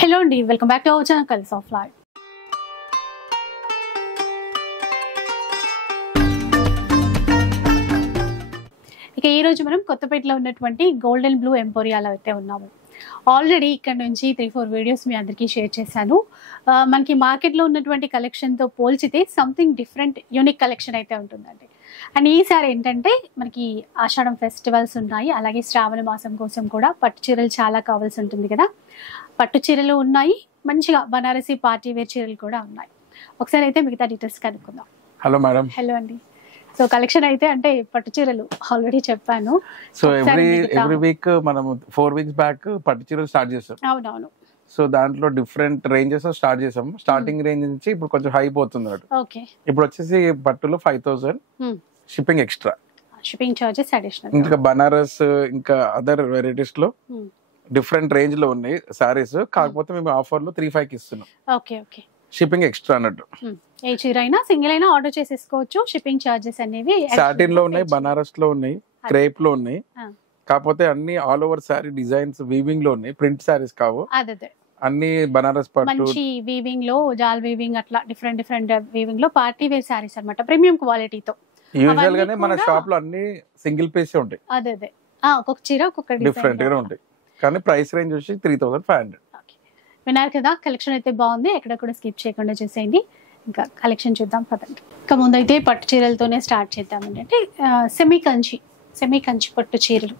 Hello అండి, welcome back to our channel colours of life. ఇక ఈ రోజు మనం కొత్తపేటలో ఉన్నటువంటి గోల్డెన్ బ్లూ ఎంపోరియాలో అయితే ఉన్నాము. ఆల్రెడీ ఇక్కడ నుంచి 3-4 వీడియోస్ మీ అందరికీ షేర్ చేశాను. మనకి మార్కెట్లో ఉన్నటువంటి కలెక్షన్తో పోల్చితే సంథింగ్ డిఫరెంట్ యూనిక్ కలెక్షన్ అయితే ఉంటుందండి. అండ్ ఈసారి ఏంటంటే మనకి ఆషాఢం ఫెస్టివల్స్ ఉన్నాయి, అలాగే శ్రావణ మాసం కోసం కూడా పట్టు చీరలు చాలా కావాల్సి ఉంటుంది కదా. పట్టు చీరలు ఉన్నాయి, మంచిగా బనారసి పార్టీ వేర్ చీరలు కూడా ఉన్నాయి. ఒకసారి అయితే మిగతా డీటెయిల్స్ కనుక్కుందాం. Hello madam. హలో అండి. సో కలెక్షన్ అయితే అంటే పట్టు చీరలు ఆల్రెడీ చెప్పాను. సో ఎవ్రీ వీక్ మనం 4 వీక్స్ బ్యాక్ పట్టు చీరలు స్టార్ట్ చేస్తాం. అవునవును. సో దాంట్లో డిఫరెంట్ రేంజెస్ స్టార్ట్ చేసాం. స్టార్టింగ్ రేంజ్ నుంచి ఇప్పుడు కొంచెం హై పోతుంది. ఓకే. ఇప్పుడు వచ్చేసి పట్టులో 5000 shipping extra, shipping charges additional. ఇంకా బనారస్ ఇంకా అదర్ వెరైటీస్ లో డిఫరెంట్ రేంజ్ లో ఉన్నాయి సారీస్. కాకపోతే మేము ఆఫర్ లో 3-5 కి ఇస్తున్నాం. Okay okay. షిప్పింగ్ ఎక్స్ట్రా అన్నట్టు. ఏ చీర అయినా సింగిల్ అయినా ఆర్డర్ చేసేసుకోవచ్చు. షిప్పింగ్ చార్జెస్ అనేవి సాటిన్ లో ఉన్నాయి, బనారస్ లో ఉన్నాయి, క్రేప్ లో ఉన్నాయి. కాకపోతే అన్ని all over sorry designs weaving లో ఉన్నాయి, ప్రింట్ సారీస్ కావు. అదే అన్ని బనారస్ పట్టు, మంచి వీవింగ్ లో, జాల్ వీవింగ్, అట్లా డిఫరెంట్ డిఫరెంట్ వీవింగ్ లో పార్టీ వేర్ సారీస్ అన్నమాట, ప్రీమియం క్వాలిటీతో. యూజువల్ గానే మన షాప్ లో అన్ని సింగిల్ పీస్ ఉంటాయి. అదే ఒక్కొక్క చీర ఒక్కొక్క డిఫరెంట్ గా ఉంటాయి. కానీ ప్రైస్ రేంజ్ వచ్చి 3500. విన్నారు కదా, కలెక్షన్ అయితే బాగుంది, ఎక్కడ కూడా స్కిప్ చేయకుండా చూసేయండి. ఇంకా కలెక్షన్ చూద్దాం పదండి. ఇంకా ముందైతే పట్టు చీరలతోనే స్టార్ట్ చేద్దామండి. అంటే సెమీ కంచి పట్టు చీరలు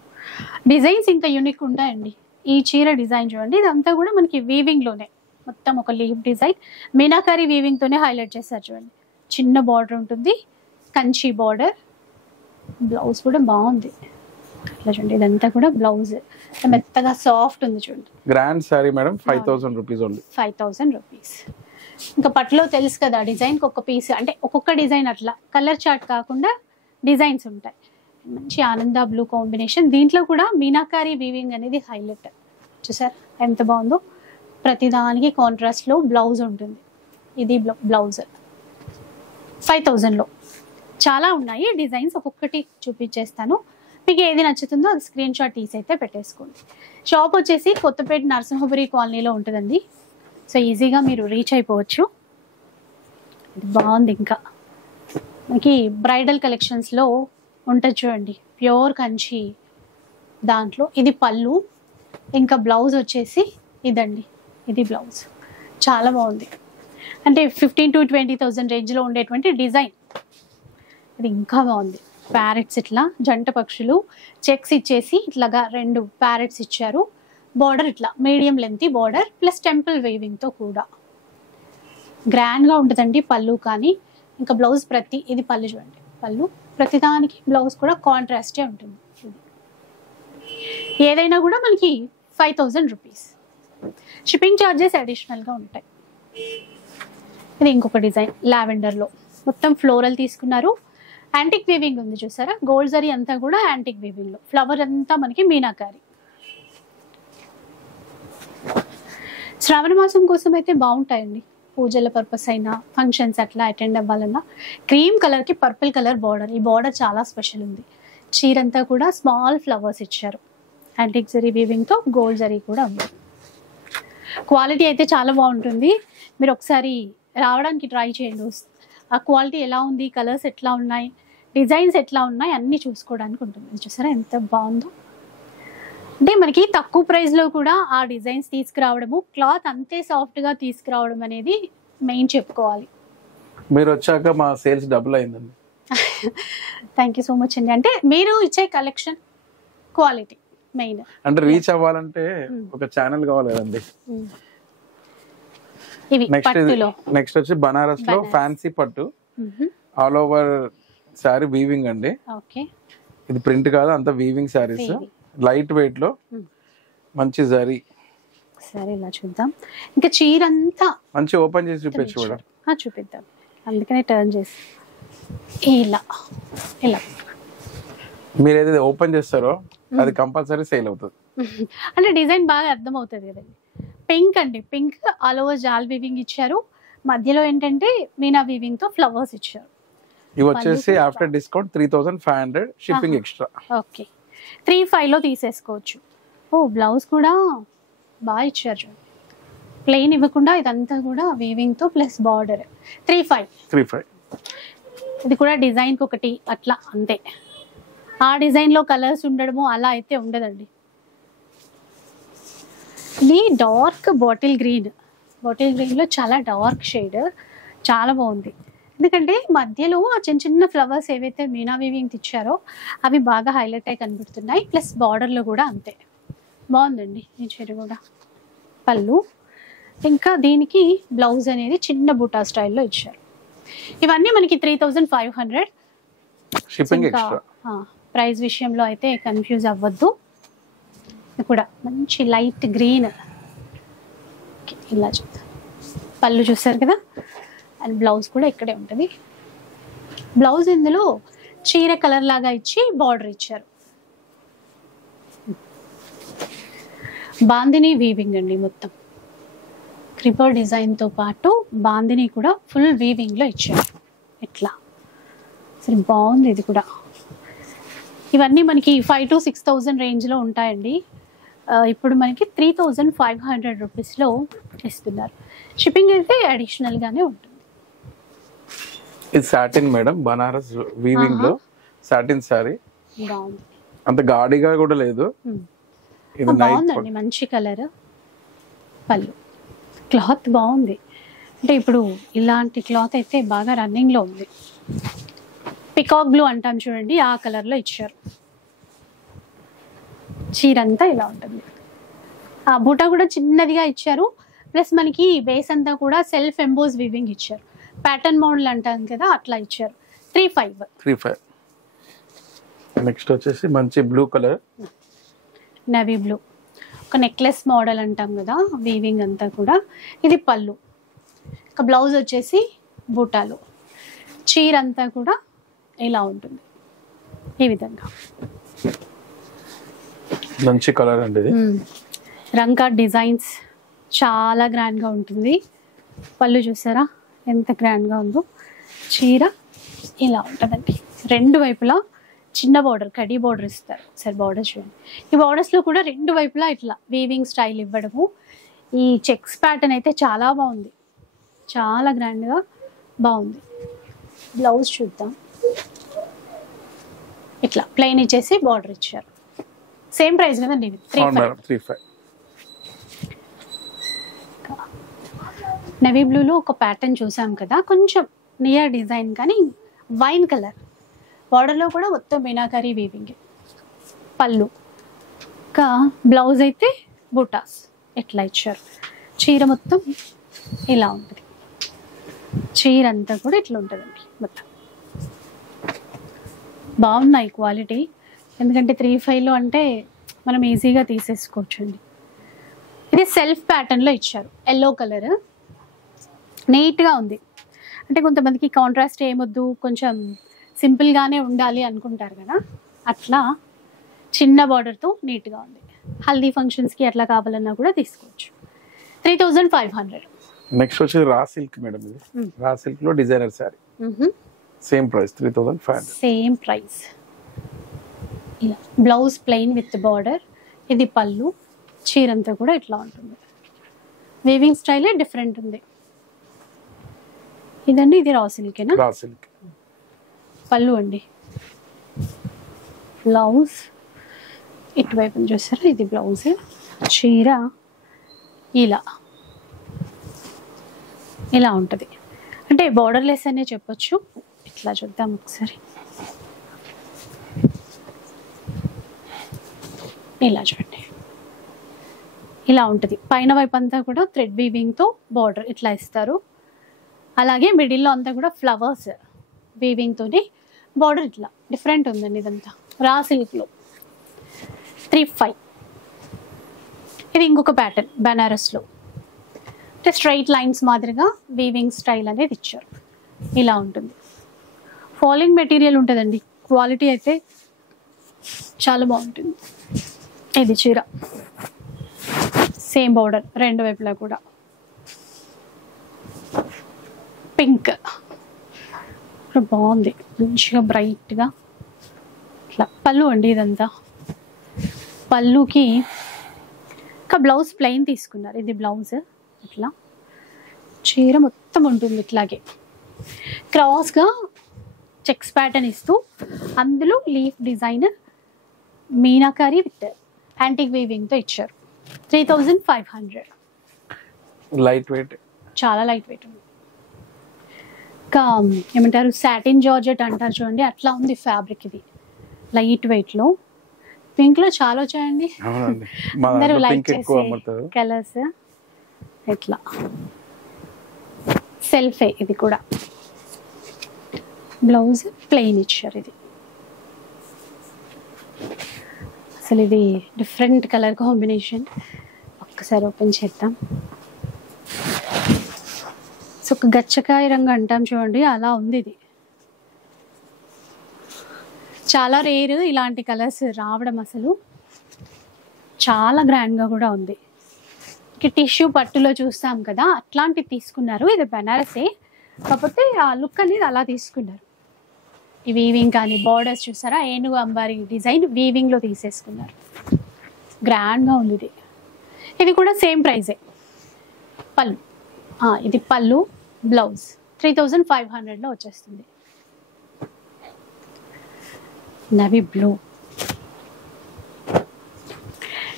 డిజైన్స్ ఇంకా యూనిక్ ఉంటాయండి. ఈ చీర డిజైన్ చూడండి, ఇదంతా కూడా మనకి వీవింగ్ లోనే, మొత్తం ఒక లీవ్ డిజైన్ మీనాకారి వీవింగ్ తోనే హైలైట్ చేస్తారు చూడండి. చిన్న బార్డర్ ఉంటుంది, కంచి బార్డర్. బ్లౌజ్ కూడా బాగుంది. ఇట్లా చూడండి, ఇదంతా కూడా బ్లౌజ్ మెత్తగా సాఫ్ట్ ఉంది చూడండి. Grand sorry madam, 5000 rupees only. 5000 rupees. ఇంకా పట్టులో తెలుసు కదా, డిజైన్ ఒక్క పీస్, అంటే ఒక్కొక్క డిజైన్ అట్లా కలర్ చార్ట్ కాకుండా డిజైన్స్ ఉంటాయి. మంచి ఆనంద బ్లూ కాంబినేషన్, దీంట్లో కూడా మీనాకారి వీవింగ్ అనేది హైలైట్. చూసారు ఎంత బాగుందో. ప్రతిదానికి కాంట్రాస్ట్ లో బ్లౌజ్ ఉంటుంది. ఇది బ్లౌజ్ 5000లో చాలా ఉన్నాయి డిజైన్స్, ఒక్కొక్కటి చూపించేస్తాను. మీకు ఏది నచ్చుతుందో అది స్క్రీన్ షాట్ తీసి అయితే పెట్టేసుకోండి. షాప్ వచ్చేసి కొత్తపేట నరసింహపురి కాలనీలో ఉంటుందండి. సో ఈజీగా మీరు రీచ్ అయిపోవచ్చు. ఇది బాగుంది. ఇంకా మనకి బ్రైడల్ కలెక్షన్స్లో ఉంటుంది చూడండి, ప్యూర్ కంచి దాంట్లో. ఇది పళ్ళు, ఇంకా బ్లౌజ్ వచ్చేసి ఇదండి, ఇది బ్లౌజ్. చాలా బాగుంది. అంటే 15,000 to 20,000 రేంజ్లో ఉండేటువంటి డిజైన్. ఇది ఇంకా బాగుంది. ప్యారెట్స్, ఇట్లా జంట పక్షులు చెక్స్ ఇచ్చేసి ఇట్లాగా 2 ప్యారెట్స్ ఇచ్చారు. బార్డర్ ఇట్లా medium length border plus temple వేవింగ్తో కూడా గ్రాండ్గా ఉంటుందండి పళ్ళు. కానీ ఇంకా బ్లౌజ్ ఇది పళ్ళు చూడండి, పళ్ళు ప్రతిదానికి బ్లౌజ్ కూడా కాంట్రాస్టే ఉంటుంది. ఏదైనా కూడా మనకి 5000 రూపీస్. షిప్పింగ్ ఛార్జెస్ అడిషనల్గా ఉంటాయి. ఇది ఇంకొక డిజైన్ లావెండర్లో, మొత్తం ఫ్లోరల్ తీసుకున్నారు. యాంటిక్ వీవింగ్ ఉంది చూసారా, గోల్డ్ జరీ అంతా కూడా యాంటిక్ వీవింగ్ లో, ఫ్లవర్ అంతా మనకి మీనాకారి. శ్రావణ మాసం కోసం అయితే బాగుంటాయండి, పూజల పర్పస్ అయినా ఫంక్షన్స్ అట్లా అటెండ్ అవ్వాలన్నా. క్రీమ్ కలర్ కి పర్పుల్ కలర్ బార్డర్, ఈ బార్డర్ చాలా స్పెషల్ ఉంది. చీరంతా కూడా స్మాల్ ఫ్లవర్స్ ఇచ్చారు. యాంటిక్ జరీ వీవింగ్ తో గోల్డ్ జరీ కూడా ఉంది. క్వాలిటీ అయితే చాలా బాగుంటుంది. మీరు ఒకసారి రావడానికి ట్రై చేయండి. ఆ క్వాలిటీ ఎలా ఉంది, కలర్స్ ఎట్లా ఉన్నాయి, డిజైన్స్ ఎట్లా ఉన్నాయి అన్నీ చూసుకోవడానికి ఉంటుంది. చూసారా ఎంత బాగుందో. అంటే మనకి తక్కువ ప్రైస్లో కూడా ఆ డిజైన్స్ తీసుకురావడము, క్లాత్ అంతే సాఫ్ట్గా తీసుకురావడం అనేది మెయిన్ చెప్పుకోవాలి. మీరు వచ్చాక మా సేల్స్ డబుల్ అయిందండి. థ్యాంక్ యూ సో మచ్ అండి. అంటే మీరు ఇచ్చే కలెక్షన్ క్వాలిటీ మెయిన్. అంటే రీచ్ అవ్వాలంటే ఒక ఛానల్ కావాలి కదండి. నెక్స్ట్ వచ్చి బనారస్ లో ఫ్యాన్సీ పట్టు, ఆల్ ఓవర్ సారీ వీవింగ్ అండి. ఇది ప్రింట్ కాదు, అంత వీవింగ్ సారీస్, లైట్ వెయిట్ లో మంచి జరీ. సరే ఇలా చూద్దాం. ఇంకా చీర అంతా మంచి ఓపెన్ చేసి చూపిద్దాం. అందుకనే టర్న్ చేసి ఇలా ఇలా మీరు ఏదైతే ఓపెన్ చేస్తారో అది కంపల్సరీ సేల్ అవుతుంది. అంటే డిజైన్ బాగా అర్థం అవుతుంది కదండి. పింక్ అండి, పింక్ ఆల్ ఓవర్ జాల్ వీవింగ్ ఇచ్చారు. మధ్యలో ఏంటంటే మీనా వీవింగ్ తో ఫ్లవర్స్ ఇచ్చారు. ఇవి వచ్చేసి after discount 3500, shipping extra. Okay, 3500 తీసేసుకోవచ్చు. ఓ బ్లౌజ్ కూడా బాగా ఇచ్చారు. ప్లెయిన్ ఇవ్వకుండా ఇదంతా కూడా వీవింగ్ తో ప్లస్ బార్డర్ 3-5 ఇది కూడా డిజైన్ కి ఒకటి అట్లా అంతే. ఆ డిజైన్ లో కలర్స్ ఉండడము అలా అయితే ఉండదండి. ఇది డార్క్ బాటిల్ గ్రీన్ లో చాలా డార్క్ షేడ్, చాలా బాగుంది. ఎందుకంటే మధ్యలో ఆ చిన్న చిన్న ఫ్లవర్స్ ఏవైతే మీనా వీవింగ్ ఇచ్చారో అవి బాగా హైలైట్ అయి కనిపిస్తున్నాయి. ప్లస్ బార్డర్ లో కూడా అంతే బాగుందండి ఈ చీర కూడా. పళ్ళు, ఇంకా దీనికి బ్లౌజ్ అనేది చిన్న బూటా స్టైల్లో ఇచ్చారు. ఇవన్నీ మనకి 3500. Shipping extra. ప్రైస్ విషయంలో అయితే కన్ఫ్యూజ్ అవ్వద్దు. ఇది కూడా మంచి లైట్ గ్రీన్, ఇలా చూద్దాం. పళ్ళు చూస్తారు కదా, అండ్ బ్లౌజ్ కూడా ఇక్కడే ఉంటుంది. బ్లౌజ్ ఇందులో చీర కలర్ లాగా ఇచ్చి బార్డర్ ఇచ్చారు. బాందిని వీవింగ్ అండి, మొత్తం క్రిపర్ డిజైన్ తో పాటు బాందిని కూడా ఫుల్ వీవింగ్ లో ఇచ్చారు. ఇట్లా సరే బాగుంది ఇది కూడా. ఇవన్నీ మనకి 5,000 to 6,000 రేంజ్ లో ఉంటాయండి. ఇప్పుడు మనకి 3,500 రూపీస్లో ఇస్తున్నారు. షిప్పింగ్ అయితే అడిషనల్ గానే ఉంటుంది. ఇది సాటిన్ మేడం, బనారస్ వీవింగ్ లో సాటిన్ సారీ. బాగుంది, అంత గాడిగా కూడా లేదు. ఇది బాగుందండి, మంచి కలర్. పళ్ళు, క్లాత్ బాగుంది. అంటే ఇప్పుడు ఇలాంటి క్లాత్ అయితే బాగా రన్నింగ్ లో ఉంది. పికాక్ బ్లూ అంటాం చూడండి, ఆ కలర్ లో ఇచ్చారు. చీర అంతా ఇలా ఉంటుంది. ఆ బూటా కూడా చిన్నదిగా ఇచ్చారు. ప్లస్ మనకి బేస్ అంతా కూడా సెల్ఫ్ ఎంబోస్ వీవింగ్ ఇచ్చారు. ప్యాటర్న్ మోడల్ అంటాం కదా, అట్లా ఇచ్చారు. 3-5. నెక్స్ట్ వచ్చేసి మంచి బ్లూ కలర్, నవీ బ్లూ. ఒక నెక్లెస్ మోడల్ అంటాం కదా, వీవింగ్ అంతా కూడా. ఇది పళ్ళు, ఒక బ్లౌజ్ వచ్చేసి బూటాలు. చీర అంతా కూడా ఇలా ఉంటుంది ఈ విధంగా. మంచి కలర్ అండి ఇది. రంకా డిజైన్స్ చాలా గ్రాండ్ గా ఉంటుంది. పళ్ళు చూసారా ఎంత గ్రాండ్ గా ఉందో. చీర ఇలా ఉంటుందండి. రెండు వైపులా చిన్న బార్డర్, కడీ బార్డర్ ఇస్తారు. సరే బార్డర్ చూడండి. ఈ బార్డర్స్ లో కూడా రెండు వైపులా ఇట్లా వీవింగ్ స్టైల్ ఇవ్వడము. ఈ చెక్స్ ప్యాటర్న్ అయితే చాలా బాగుంది, చాలా గ్రాండ్ గా బాగుంది. బ్లౌజ్ చూద్దాం. ఇట్లా ప్లెయిన్ ఇచ్చేసి బార్డర్ ఇచ్చారు. సేమ్ ప్రైస్ కదండి, 3-5. నవీ బ్లూలో ఒక ప్యాటర్న్ చూసాం కదా, కొంచెం నియర్ డిజైన్ కానీ వైన్ కలర్. బార్డర్లో కూడా మొత్తం మీనాకారి వీవింగ్. పళ్ళు, ఇంకా బ్లౌజ్ అయితే బూటాస్ ఎట్లా ఇచ్చారు. చీర మొత్తం ఇలా ఉంటుంది. చీర అంతా కూడా ఇట్లా ఉంటుందండి మొత్తం. బాగున్నాయి క్వాలిటీ. ఎందుకంటే 3-5లో అంటే మనం ఈజీగా తీసేసుకోవచ్చు అండి. ఇది సెల్ఫ్ ప్యాటర్న్లో ఇచ్చారు. ఎల్లో కలర్ నీట్గా ఉంది. అంటే కొంతమందికి కాంట్రాస్ట్ ఏమొద్దు, కొంచెం సింపుల్గానే ఉండాలి అనుకుంటారు కదా, అట్లా చిన్న బార్డర్తో నీట్గా ఉంది. హల్దీ ఫంక్షన్స్కి అట్లా కావాలన్నా కూడా తీసుకోవచ్చు. 3,500. నెక్స్ట్ వచ్చి రా సిల్క్ మేడం. ఇది రా సిల్క్ లో designer sorry. Same price 3,500. Same price. ఇలా బ్లౌజ్ ప్లెయిన్ విత్ బార్డర్. ఇది పళ్ళు. చీర అంతా కూడా ఇట్లా ఉంటుంది. వీవింగ్ స్టైలే డిఫరెంట్ ఉంది. ఇదండి, ఇది రా సిల్కేనా? Raw silk. పళ్ళు అండి. బ్లౌజ్ ఇటువైపు చూసారా, ఇది బ్లౌజ్. చీర ఇలా ఇలా ఉంటుంది. అంటే బార్డర్లెస్ అనే చెప్పొచ్చు. ఇట్లా చూద్దాం ఒకసారి. ఇలా చూడండి, ఇలా ఉంటుంది. పైన వైపు అంతా కూడా థ్రెడ్ వీవింగ్తో బార్డర్ ఇట్లా ఇస్తారు. అలాగే మిడిల్లో అంతా కూడా ఫ్లవర్స్ వీవింగ్తో బార్డర్ ఇట్లా డిఫరెంట్ ఉందండి. ఇదంతా రా సిల్క్లో 3-5. ఇది ఇంకొక ప్యాటర్న్ బనారస్లో. అంటే స్ట్రైట్ లైన్స్ మాదిరిగా వీవింగ్ స్టైల్ అనేది ఇచ్చారు. ఇలా ఉంటుంది. ఫాలింగ్ మెటీరియల్ ఉంటుందండి. క్వాలిటీ అయితే చాలా బాగుంటుంది. ఇది చీర సేమ్ బార్డర్ రెండు వైపులా కూడా. పింక్ బాగుంది, మంచిగా బ్రైట్గా ఇట్లా. పళ్ళు అండి ఇదంతా. పళ్ళుకి ఇంకా బ్లౌజ్ ప్లెయిన్ తీసుకున్నారు. ఇది బ్లౌజ్. ఇట్లా చీర మొత్తం ఉంటుంది ఇట్లాగే క్రాస్గా చెక్స్ ప్యాటర్న్ ఇస్తూ అందులో leaf design meenakari with antique వీవింగ్తో ఇచ్చారు. 3500. లైట్ వెయిట్, చాలా లైట్ వెయిట్ ఉంది. ఇంకా ఏమంటారు సాటిన్ జార్జెట్ అంటారు చూడండి, అట్లా ఉంది ఫ్యాబ్రిక్. ఇది లైట్ వెయిట్లో పింక్లో చాలా వచ్చాయండి. అందరూ లైక్ చేసే కలర్స్. ఇట్లా సెల్ఫే ఇది కూడా. బ్లౌజ్ ప్లెయిన్ ఇచ్చారు. ఇది అసలు ఇది డిఫరెంట్ కలర్ కాంబినేషన్. ఒక్కసారి ఓపెన్ చేద్దాం. సో ఒక గచ్చకాయ రంగు అంటాం చూడండి, అలా ఉంది ఇది. చాలా రేర్ ఇలాంటి కలర్స్ రావడం, అసలు చాలా గ్రాండ్గా కూడా ఉంది. టిష్యూ పట్టులో చూస్తాం కదా, అట్లాంటివి తీసుకున్నారు. ఇది బెనారసే, కాకపోతే ఆ లుక్ అనేది అలా తీసుకున్నారు. ఈ వీవింగ్ కానీ బార్డర్స్ చూసారా, ఏనుగు అంబారి డిజైన్ వీవింగ్లో తీసేసుకున్నారు. గ్రాండ్గా ఉంది ఇది. ఇది కూడా సేమ్ ప్రైజే. పళ్ళు, ఇది పళ్ళు, బ్లౌజ్ 3500లో వచ్చేస్తుంది. Navy blue.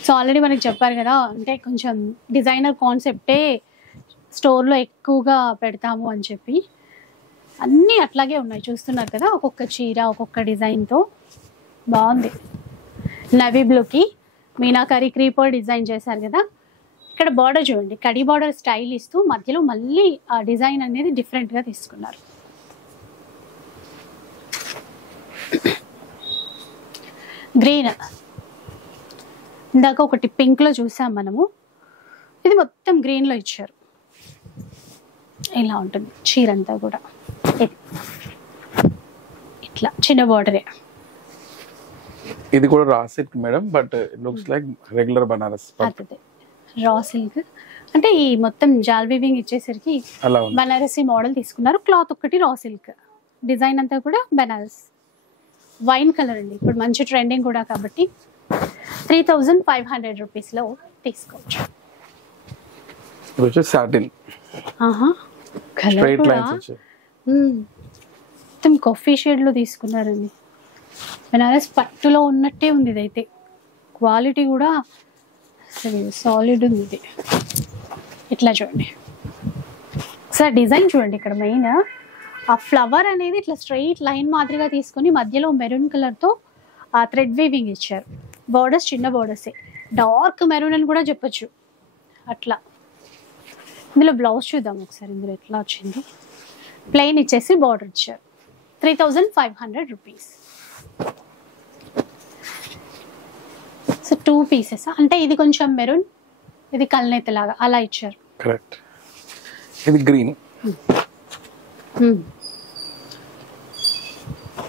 సో ఆల్రెడీ మనకి చెప్పారు కదా, అంటే కొంచెం డిజైనర్ కాన్సెప్టే స్టోర్లో ఎక్కువగా పెడతాము అని చెప్పి. అన్నీ అట్లాగే ఉన్నాయి, చూస్తున్నారు కదా. ఒక్కొక్క చీర ఒక్కొక్క డిజైన్తో బాగుంది. నవీ బ్లూకి మీనాకారి క్రీపర్ డిజైన్ చేశారు కదా. ఇక్కడ బార్డర్ చూడండి, కడి బార్డర్ స్టైల్ ఇస్తూ మధ్యలో మళ్ళీ ఆ డిజైన్ అనేది డిఫరెంట్గా తీసుకున్నారు. గ్రీన్, ఇందాక ఒకటి పింక్లో చూసాం మనము, ఇది మొత్తం గ్రీన్లో ఇచ్చారు. ఇలా ఉంటుంది చీర అంతా కూడా. ఇది ఇట్లా చిన్న బార్డరే. ఇది కూడా raw silk madam, but it looks like regular Banaras. అదే రా సిల్క్ అంటే ఈ మొత్తం జాల్ వీవింగ్ ఇచ్చేసరికి బనారసి మోడల్ తీసుకున్నారు. క్లాత్ ఒక్కటి రా సిల్క్, డిజైన్ అంతా కూడా బనారస్. వైన్ కలర్ అండి, ఇప్పుడు మంచి ట్రెండింగ్ కూడా కాబట్టి 3500 రూపీస్లో తీసుకోవచ్చు. సాటిన్ కలర్ కూడా మొత్తం కాఫీ షేడ్లో తీసుకున్నారండి. బనారస్ పట్టులో ఉన్నట్టే ఉంది ఇదైతే. క్వాలిటీ కూడా అసలు సాలిడ్ ఉంది ఇది. ఇట్లా చూడండి సార్, డిజైన్ చూడండి. ఇక్కడ మెయిన్ ఆ ఫ్లవర్ అనేది ఇట్లా స్ట్రైట్ లైన్ మాదిరిగా తీసుకొని మధ్యలో మెరూన్ కలర్తో ఆ థ్రెడ్ వీవింగ్ ఇచ్చారు. బార్డర్స్ చిన్న బార్డర్సే, డార్క్ మెరూన్ అని కూడా చెప్పొచ్చు అట్లా. ఇందులో బ్లౌజ్ చూద్దాం ఒకసారి, ఇందులో ఎట్లా వచ్చింది. ప్లెయిన్ ఇచ్చేసి బార్డర్ ఇచ్చారు. 3500 రూపీస్. సో 2 పీసెస్, అంటే ఇది కొంచెం మెరూన్, ఇది కల్నేత లాగా అలా ఇచ్చారు. కరెక్ట్. ఇది గ్రీన్.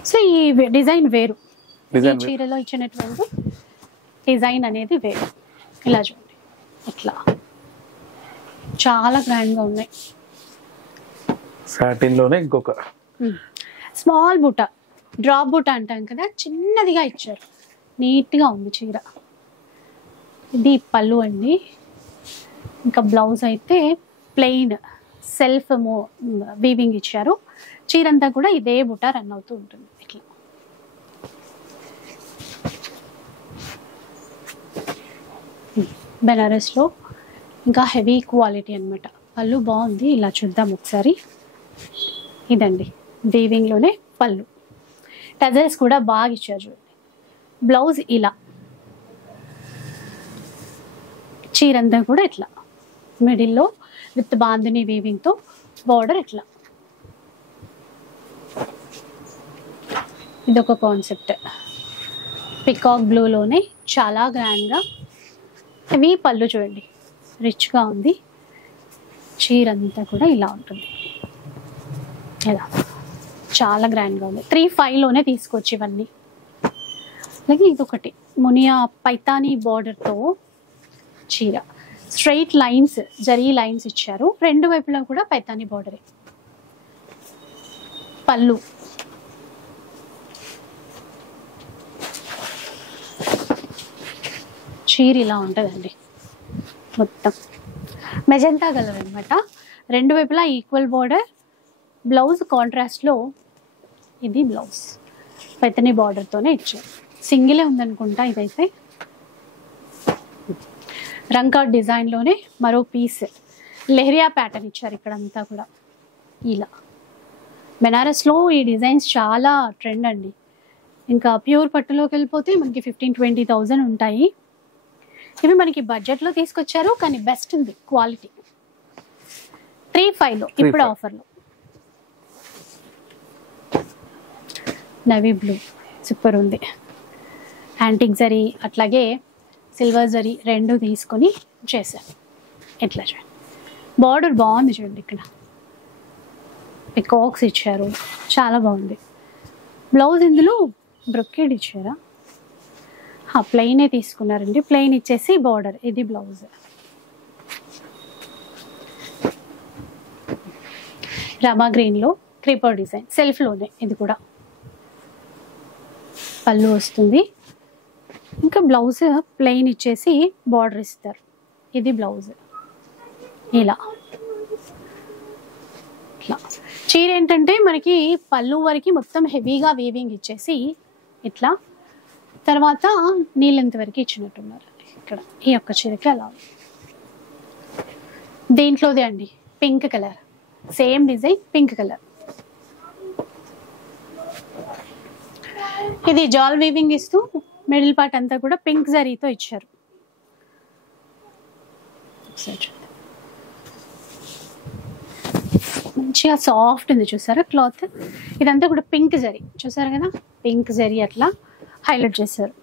సో ఈ డిజైన్ వేరు, చీరలో ఇచ్చినటువంటి డిజైన్ అనేది వేరు. ఇలా చూడండి, ఇట్లా చాలా గ్రాండ్గా ఉన్నాయి. సాటిన్ లోనే ఇంకొక స్మాల్ బూట, డ్రాప్ బూట అంటాం కదా, చిన్నదిగా ఇచ్చారు. నీట్గా ఉంది చీర. ఇది పళ్ళు అండి. ఇంకా బ్లౌజ్ అయితే ప్లెయిన్ సెల్ఫ్ వీవింగ్ ఇచ్చారు. చీర అంతా కూడా ఇదే బూట రన్ అవుతూ ఉంటుంది. ఇట్లా బెనారస్లో ఇంకా హెవీ క్వాలిటీ అనమాట. పళ్ళు బాగుంది, ఇలా చూద్దాం ఒకసారి. ఇదండి వీవింగ్లోనే పళ్ళు. టజల్స్ కూడా బాగా ఇచ్చారు చూడండి. బ్లౌజ్ ఇలా, చీరంతా కూడా ఇట్లా మిడిల్లో విత్ బాందిని వీవింగ్తో బార్డర్ ఇట్లా. ఇదొక కాన్సెప్ట్. పికాక్ బ్లూలోనే చాలా గ్రాండ్గా హెవీ పళ్ళు చూడండి, రిచ్గా ఉంది. చీరంతా కూడా ఇలా ఉంటుంది. ఇలా చాలా గ్రాండ్గా ఉంది. 3500లోనే తీసుకోవచ్చు ఇవన్నీ. అలాగే ఇదొకటి మునియా పైతానీ బార్డర్తో చీర. స్ట్రైట్ లైన్స్, జరీ లైన్స్ ఇచ్చారు. రెండు వైపులా కూడా పైతానీ బార్డరే. పళ్ళు, చీర ఇలా ఉంటుందండి మొత్తం. మెజెంటా కలర్ అనమాట, రెండు వైపులా ఈక్వల్ బార్డర్, బ్లౌజ్ కాంట్రాస్ట్లో, ఇది బ్లౌజ్ పైతని బార్డర్తోనే ఇచ్చారు. సింగిలే ఉందనుకుంటా ఇదైతే. రంకా డిజైన్లోనే మరో పీస్ లెహరియా ప్యాటర్న్ ఇచ్చారు ఇక్కడంతా కూడా. ఇలా బెనారస్లో ఈ డిజైన్స్ చాలా ట్రెండ్ అండి. ఇంకా ప్యూర్ పట్టులోకి వెళ్ళిపోతే మనకి 15,000-20,000 ఉంటాయి. ఇవి మనకి బడ్జెట్లో తీసుకొచ్చారు, కానీ బెస్ట్ ఉంది క్వాలిటీ. 3,500లో ఇప్పుడు ఆఫర్లో. నవీ బ్లూ సూపర్ ఉంది. యాంటిక్ జరీ అట్లాగే సిల్వర్ జరీ రెండు తీసుకొని చేశారు. ఎట్లా చూడండి, బార్డర్ బాగుంది చూడండి, ఇక్కడ పికాక్స్ ఇచ్చారు, చాలా బాగుంది. బ్లౌజ్ ఇందులో బ్రొకేడ్ ఇచ్చారా, ప్లెయినే తీసుకున్నారండి. ప్లెయిన్ ఇచ్చేసి బార్డర్, ఇది బ్లౌజ్. రామా గ్రీన్లో క్రీపర్ డిజైన్, సెల్ఫ్లోనే ఇది కూడా. పళ్ళు వస్తుంది, ఇంకా బ్లౌజ్ ప్లెయిన్ ఇచ్చేసి బార్డర్ ఇస్తారు, ఇది బ్లౌజ్. ఇలా ఇట్లా చీర ఏంటంటే మనకి పళ్ళు వరకు మొత్తం హెవీగా వీవింగ్ ఇచ్చేసి ఇట్లా, తర్వాత నీళ్ళెంత వరకు ఇచ్చినట్టున్నారు ఇక్కడ ఈ యొక్క చీరకి. అలా దీంట్లోదే అండి pink colour, same design pink colour. ఇది జాల్ వీవింగ్ ఇస్తూ మిడిల్ పార్ట్ అంతా కూడా పింక్ జరీతో ఇచ్చారు. మంచిగా సాఫ్ట్ ఉంది చూసారా క్లాత్. ఇదంతా కూడా పింక్ జరీ చూసారు కదా, పింక్ జరీ అట్లా హైలైట్ చేశారు.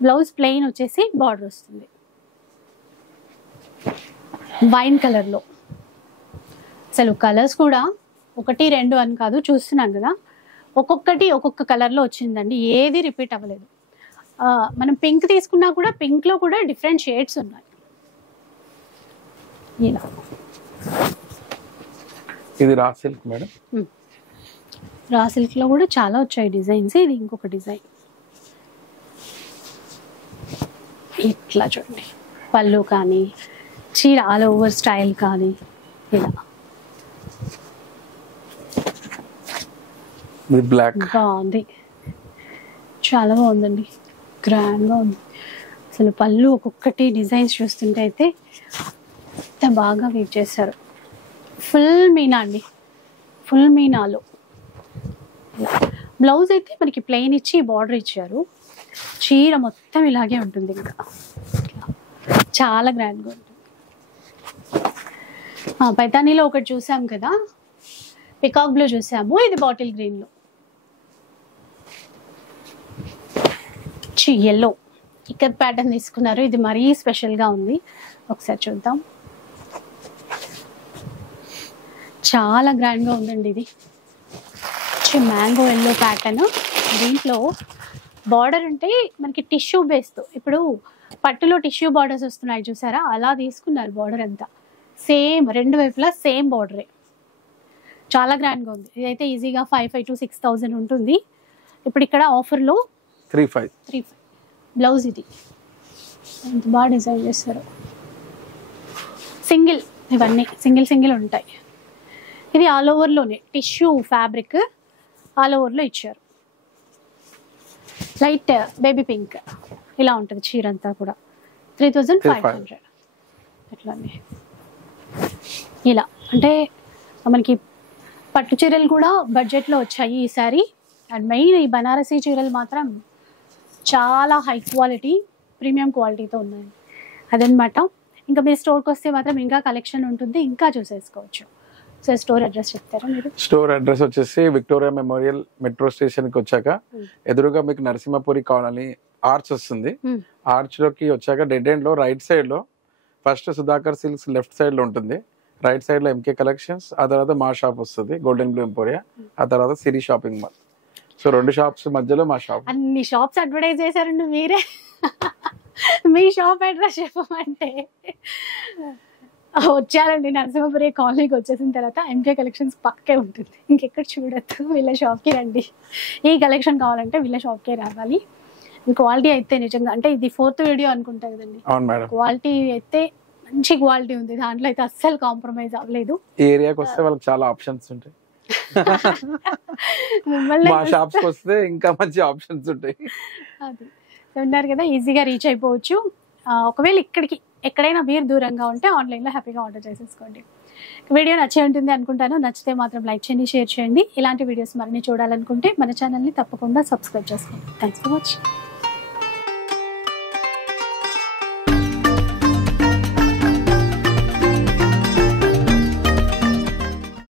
బ్లౌజ్ ప్లెయిన్ వచ్చేసి బార్డర్ వస్తుంది వైన్ కలర్లో. అసలు కలర్స్ కూడా 1, 2 అని కాదు, చూస్తున్నాం కదా, ఒక్కొక్కటి ఒక్కొక్క కలర్లో వచ్చిందండి, ఏది రిపీట్ అవ్వలేదు. మనం పింక్ తీసుకున్నా కూడా పింక్లో కూడా డిఫరెంట్ షేడ్స్ ఉన్నాయి. ఇలా ఇది రా సిల్క్ మేడం. రా సిల్క్లో కూడా చాలా వచ్చాయి డిజైన్స్. ఇది ఇంకొక డిజైన్, ఇట్లా చూడండి, పళ్ళు కానీ చీర ఆల్ ఓవర్ స్టైల్ కానీ ఇలా. బ్లాక్ బాగుంది, చాలా బాగుందండి, గ్రాండ్గా ఉంది. అసలు పళ్ళు ఒక్కొక్కటి డిజైన్స్ చూస్తుంటే అయితే ఎంత బాగా వీవ్ చేశారు. ఫుల్ మీనా అండి, ఫుల్ మీనాలో. బ్లౌజ్ అయితే మనకి ప్లెయిన్ ఇచ్చి బార్డర్ ఇచ్చారు. చీర మొత్తం ఇలాగే ఉంటుంది, ఇంకా చాలా గ్రాండ్గా ఉంటుంది. పైతానీలో ఒకటి చూసాం కదా, పికాక్ బ్లూ చూసాము, ఇది బాటిల్ గ్రీన్లో. ఎల్లో ఇక్కత్ ప్యాటర్న్ తీసుకున్నారు, ఇది మరీ స్పెషల్గా ఉంది, ఒకసారి చూద్దాం. చాలా గ్రాండ్గా ఉందండి ఇది. మ్యాంగో ఎల్లో ప్యాటర్న్, దీంట్లో బార్డర్ అంటే మనకి టిష్యూ బేస్తో, ఇప్పుడు పట్టులో టిష్యూ బార్డర్స్ వస్తున్నాయి చూసారా, అలా తీసుకున్నారు బార్డర్ అంతా. సేమ్ రెండు వైపులా సేమ్ బార్డరే, చాలా గ్రాండ్గా ఉంది. ఇదైతే ఈజీగా 5,500 to 6,000 ఉంటుంది. ఇప్పుడు ఇక్కడ ఆఫర్లో 3,500. బ్లౌజ్ ఇది ఎంత బాగా డిజైన్ చేస్తారు. సింగిల్, ఇవన్నీ సింగిల్ ఉంటాయి. ఇది ఆల్ ఓవర్లోనే టిష్యూ ఫ్యాబ్రిక్ ఆల్ ఓవర్లో ఇచ్చారు. లైట్ బేబీ పింక్ ఇలా ఉంటుంది చీర అంతా కూడా. 3,500 అట్లానే. ఇలా అంటే మనకి పట్టు చీరలు కూడా బడ్జెట్లో వచ్చాయి ఈసారి. అండ్ మెయిన్ ఈ బనారసీ చీరలు మాత్రం చాలా హై క్వాలిటీ, ప్రీమియం క్వాలిటీతో ఉన్నాయి అదనమాట. ఇంకా మీ స్టోర్కి వస్తే మాత్రం ఇంకా కలెక్షన్ ఉంటుంది, ఇంకా చూసేసుకోవచ్చు. సో స్టోర్ అడ్రస్ చెప్తారా మీరు? స్టోర్ అడ్రస్ వచ్చేసి విక్టోరియా మెమోరియల్ మెట్రో స్టేషన్కి వచ్చాక ఎదురుగా మీకు నరసింహపురి కాలనీ ఆర్చ్ వస్తుంది. ఆర్చ్ లోకి వచ్చాక డెడ్ ఎండ్ లో రైట్ సైడ్ లో first Sudhakar silks left side లో ఉంటుంది, రైట్ సైడ్ లో ఎంకే కలెక్షన్స్, ఆ తర్వాత మా షాప్ వస్తుంది గోల్డెన్ బ్లూ ఎంపోరియా, ఆ తర్వాత సిరి షాపింగ్ మాల్. సో 2 షాప్స్ మధ్యలో మా షాప్. అన్ని షాప్స్ అడ్వర్టైజ్ చేశారండి మీరే. మీ షాప్ అడ్రస్ చెప్పమంటే వచ్చారండి. నరసింహపురి కాలనీకి వచ్చేసిన తర్వాత ఎంకే కలెక్షన్స్ పక్కే ఉంటుంది, ఇంకెక్కడ చూడొద్దు, వీళ్ళ షాప్కి రండి. ఈ కలెక్షన్ కావాలంటే వీళ్ళ షాప్కే రావాలి. క్వాలిటీ అయితే నిజంగా అంటే ఇది 4th వీడియో అనుకుంటా కదండి. అవును మేడం. క్వాలిటీ అయితే మంచి క్వాలిటీ ఉంది, దాంట్లో అయితే అస్సలు కాంప్రమైజ్ అవ్వలేదు. ఏరియాకి వస్తే వాళ్ళకి చాలా ఆప్షన్స్ ఉంటాయి. మిమ్మల్ని మా షాప్స్ కి వస్తే ఇంకా మంచి ఆప్షన్స్ ఉంటాయి. అది ఉన్నారు కదా, ఈజీగా రీచ్ అయిపోవచ్చు. ఒకవేళ ఇక్కడికి ఎక్కడైనా మీరు దూరంగా ఉంటే ఆన్లైన్లో హ్యాపీగా ఆర్డర్ చేసేసుకోండి. వీడియో నచ్చే ఉంటుంది అనుకుంటాను. నచ్చితే మాత్రం లైక్ చేయండి, షేర్ చేయండి. ఇలాంటి వీడియోస్ మరిన్ని చూడాలనుకుంటే మన ఛానల్ని తప్పకుండా సబ్స్క్రైబ్ చేసుకోండి. Thanks for watching.